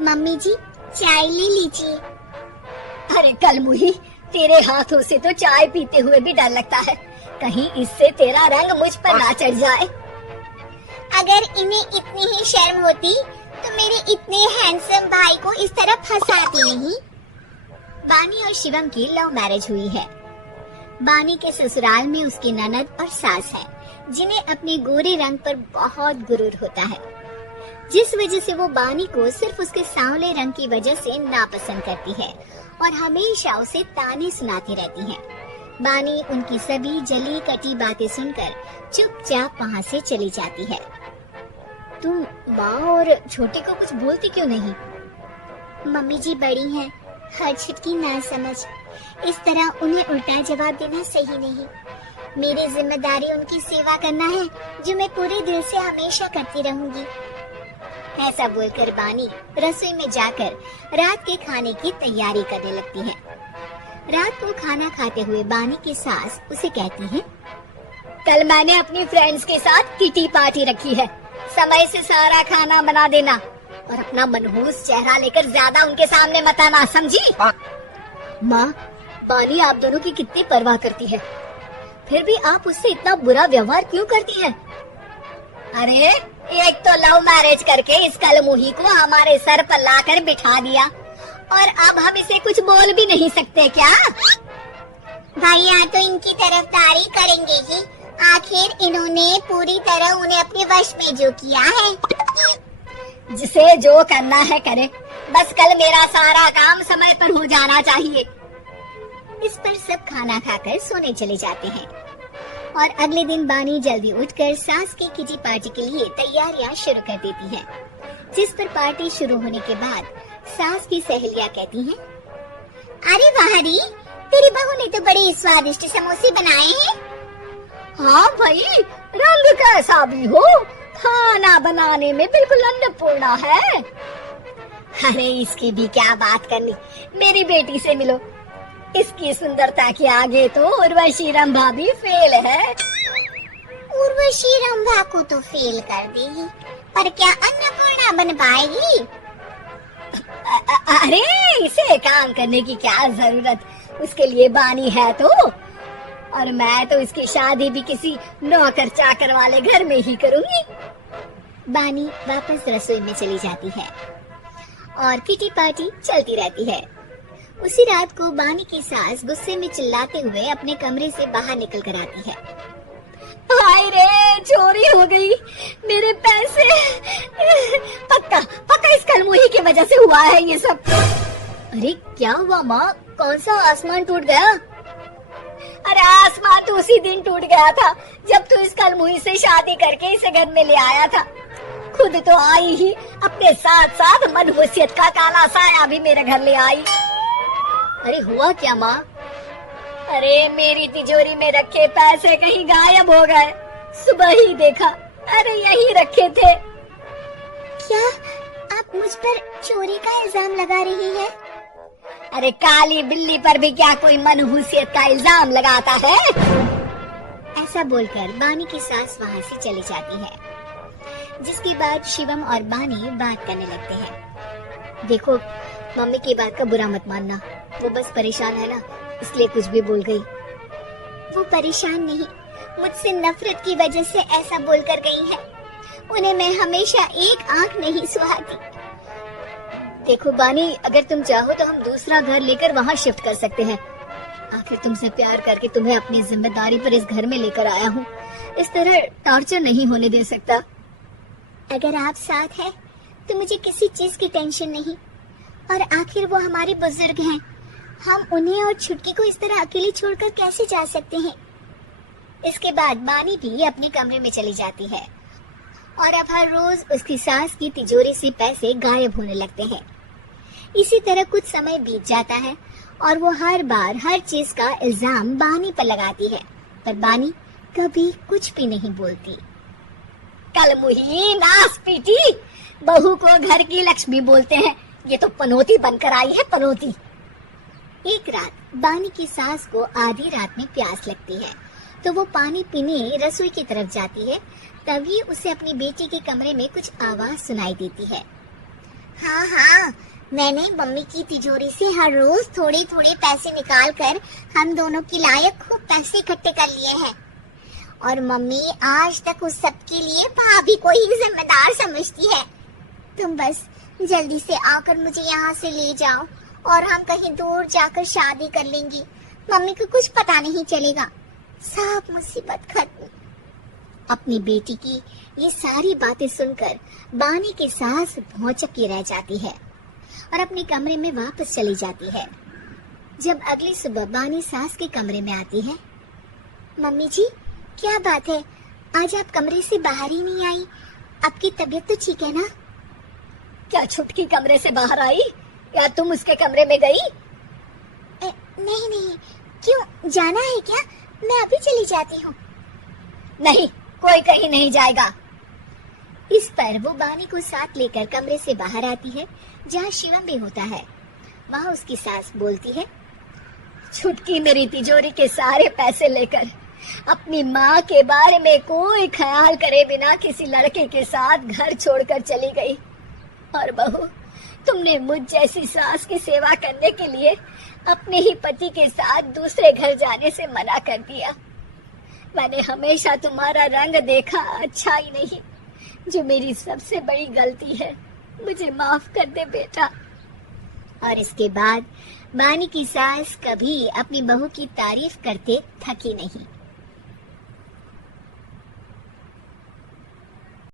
Mummy जी, चाय ले लीजिए। अरे कलमुही, तेरे हाथों से तो चाय पीते हुए भी डर लगता है, कहीं इससे तेरा रंग मुझ पर ना चढ़ जाए। अगर इन्हें इतनी ही शर्म होती तो मेरे इतने हैंडसम भाई को इस तरह फंसाती नहीं। बानी और शिवम की लव मैरिज हुई है। बानी के ससुराल में उसकी ननद और सास है, जिन्हें अपने गोरे रंग पर बहुत गुरूर होता है, जिस वजह से वो बानी को सिर्फ उसके सांवले रंग की वजह से नापसंद करती है और हमेशा उसे ताने सुनाती रहती है। बानी उनकी सभी जली कटी बातें सुनकर चुपचाप वहाँ से चली जाती है। तुम माँ और छोटे को कुछ बोलती क्यों नहीं? मम्मी जी बड़ी हैं, हर छिटकी ना समझ, इस तरह उन्हें उल्टा जवाब देना सही नहीं। मेरी जिम्मेदारी उनकी सेवा करना है, जो मैं पूरे दिल से हमेशा करती रहूंगी। ऐसा बोलकर बानी रसोई में जाकर रात के खाने की तैयारी करने लगती है। रात को खाना खाते हुए बानी की सास उसे कहती है, कल मैंने अपनी फ्रेंड्स के साथ किटी पार्टी रखी है, समय से सारा खाना बना देना और अपना मनहूस चेहरा लेकर ज्यादा उनके सामने मत आना, समझी? माँ, बानी आप दोनों की कितनी परवाह करती है, फिर भी आप उससे इतना बुरा व्यवहार क्यों करती हैं? अरे एक तो लव मैरिज करके इस कलमुही को हमारे सर पर लाकर बिठा दिया और अब हम इसे कुछ बोल भी नहीं सकते क्या? भैया तो इनकी तरफदारी करेंगे ही, आखिर इन्होंने पूरी तरह उन्हें अपने वश में जो किया है। जिसे जो करना है करे, बस कल मेरा सारा काम समय पर हो जाना चाहिए। इस पर सब खाना खाकर सोने चले जाते हैं और अगले दिन बानी जल्दी उठकर सास की किटी पार्टी के लिए तैयारियां शुरू कर देती है। जिस पर पार्टी शुरू होने के बाद सास की सहेलियां कहती हैं, अरे वाह री, तेरी बहू ने तो बड़े स्वादिष्ट समोसे बनाए हैं। हाँ भाई, रंग कैसा भी हो, खाना बनाने में बिल्कुल अन्नपूर्णा है। अरे इसकी भी क्या बात करनी, मेरी बेटी से मिलो, इसकी सुंदरता के आगे तो उर्वशी रंभा भी फेल है। उर्वशी रंभा को तो फेल कर देगी, पर क्या अन्नपूर्णा बन पाएगी? अरे इसे काम करने की क्या जरूरत, उसके लिए बानी है तो, और मैं तो इसकी शादी भी किसी नौकर चाकर वाले घर में ही करूंगी। बानी वापस रसोई में चली जाती है और किटी पार्टी चलती रहती है। उसी रात को बानी की सास गुस्से में चिल्लाते हुए अपने कमरे से बाहर निकल कर आती है। हाय रे, चोरी हो गई, मेरे पैसे, पक्का पक्का इस कलमुही की वजह से हुआ है ये सब। अरे क्या हुआ माँ, कौन सा आसमान टूट गया? अरे आसमान तो उसी दिन टूट गया था जब तू इस कलमुही से शादी करके इसे घर में ले आया था। खुद तो आई ही, अपने साथ साथ मनहूसियत का काला साया भी मेरे घर ले आई। अरे हुआ क्या माँ? अरे मेरी तिजोरी में रखे पैसे कहीं गायब हो गए, सुबह ही देखा, अरे यही रखे थे। क्या आप मुझ पर चोरी का इल्जाम लगा रही है? अरे काली बिल्ली पर भी क्या कोई मनहूसियत का इल्जाम लगाता है? ऐसा बोलकर बानी की सास वहाँ से चली जाती है, जिसके बाद शिवम और बानी बात करने लगते हैं। देखो, मम्मी की बात का बुरा मत मानना, वो बस परेशान है ना, इसलिए कुछ भी बोल गई। वो परेशान नहीं, मुझसे नफरत की वजह से ऐसा बोलकर गई है। उन्हें मैं हमेशा एक आंख नहीं सुहाती। देखो बानी, अगर तुम चाहो तो हम दूसरा घर लेकर वहाँ शिफ्ट कर सकते हैं। आखिर तुमसे प्यार करके तुम्हें अपनी जिम्मेदारी पर इस घर में लेकर आया हूँ, इस तरह टॉर्चर नहीं होने दे सकता। अगर आप साथ हैं तो मुझे किसी चीज की टेंशन नहीं, और आखिर वो हमारे बुजुर्ग हैं, हम उन्हें और छुटकी को इस तरह अकेले छोड़कर कैसे जा सकते हैं। इसके बाद बानी भी अपने कमरे में चली जाती है और अब हर रोज उसकी सास की तिजोरी से पैसे गायब होने लगते हैं। इसी तरह कुछ समय बीत जाता है और वो हर बार हर चीज का इल्जाम बानी पर लगाती है, पर बानी कभी कुछ भी नहीं बोलती। कलमुही नास पीटी, बहू को घर की लक्ष्मी बोलते हैं, ये तो पनौती बनकर आई है, पनौती। एक रात बानी की सास को आधी रात में प्यास लगती है, तो वो पानी पीने रसोई की तरफ जाती है। तभी उसे अपनी बेटी के कमरे में कुछ आवाज सुनाई देती है। हाँ हाँ, मैंने मम्मी की तिजोरी से हर रोज थोड़े थोड़े पैसे निकाल कर हम दोनों के लायक खूब पैसे इकट्ठे कर लिए हैं। और मम्मी आज तक उस सब के लिए भाभी को ही जिम्मेदार समझती है। तुम बस जल्दी से आकर मुझे यहाँ से ले जाओ और हम कहीं दूर जाकर शादी कर लेंगी। मम्मी को कुछ पता नहीं चलेगा, सब मुसीबत खत्म। अपनी बेटी की ये सारी बातें सुनकर बानी की सास भौचक्की रह जाती है और अपने कमरे में वापस चली जाती है। जब अगली सुबह बानी सास के कमरे में आती है, मम्मी जी क्या बात है, आज आप कमरे से बाहर ही नहीं आई? आपकी तबीयत तो ठीक है ना? क्या छुटकी कमरे से बाहर आई या तुम उसके कमरे में गई? नहीं नहीं, क्यों जाना है क्या? मैं अभी चली जाती हूँ। नहीं, कोई कहीं नहीं जाएगा। इस पर वो बानी को साथ लेकर कमरे से बाहर आती है जहाँ शिवम भी होता है। वहाँ उसकी सास बोलती है, छुटकी मेरी तिजोरी के सारे पैसे लेकर अपनी माँ के बारे में कोई ख्याल करे बिना किसी लड़के के साथ घर छोड़कर चली गई। और बहू, तुमने मुझ जैसी सास की सेवा करने के लिए अपने ही पति के साथ दूसरे घर जाने से मना कर दिया। मैंने हमेशा तुम्हारा रंग देखा अच्छा ही नहीं, जो मेरी सबसे बड़ी गलती है। मुझे माफ कर दे बेटा। और इसके बाद बानी की सास कभी अपनी बहू की तारीफ करते थकी नहीं।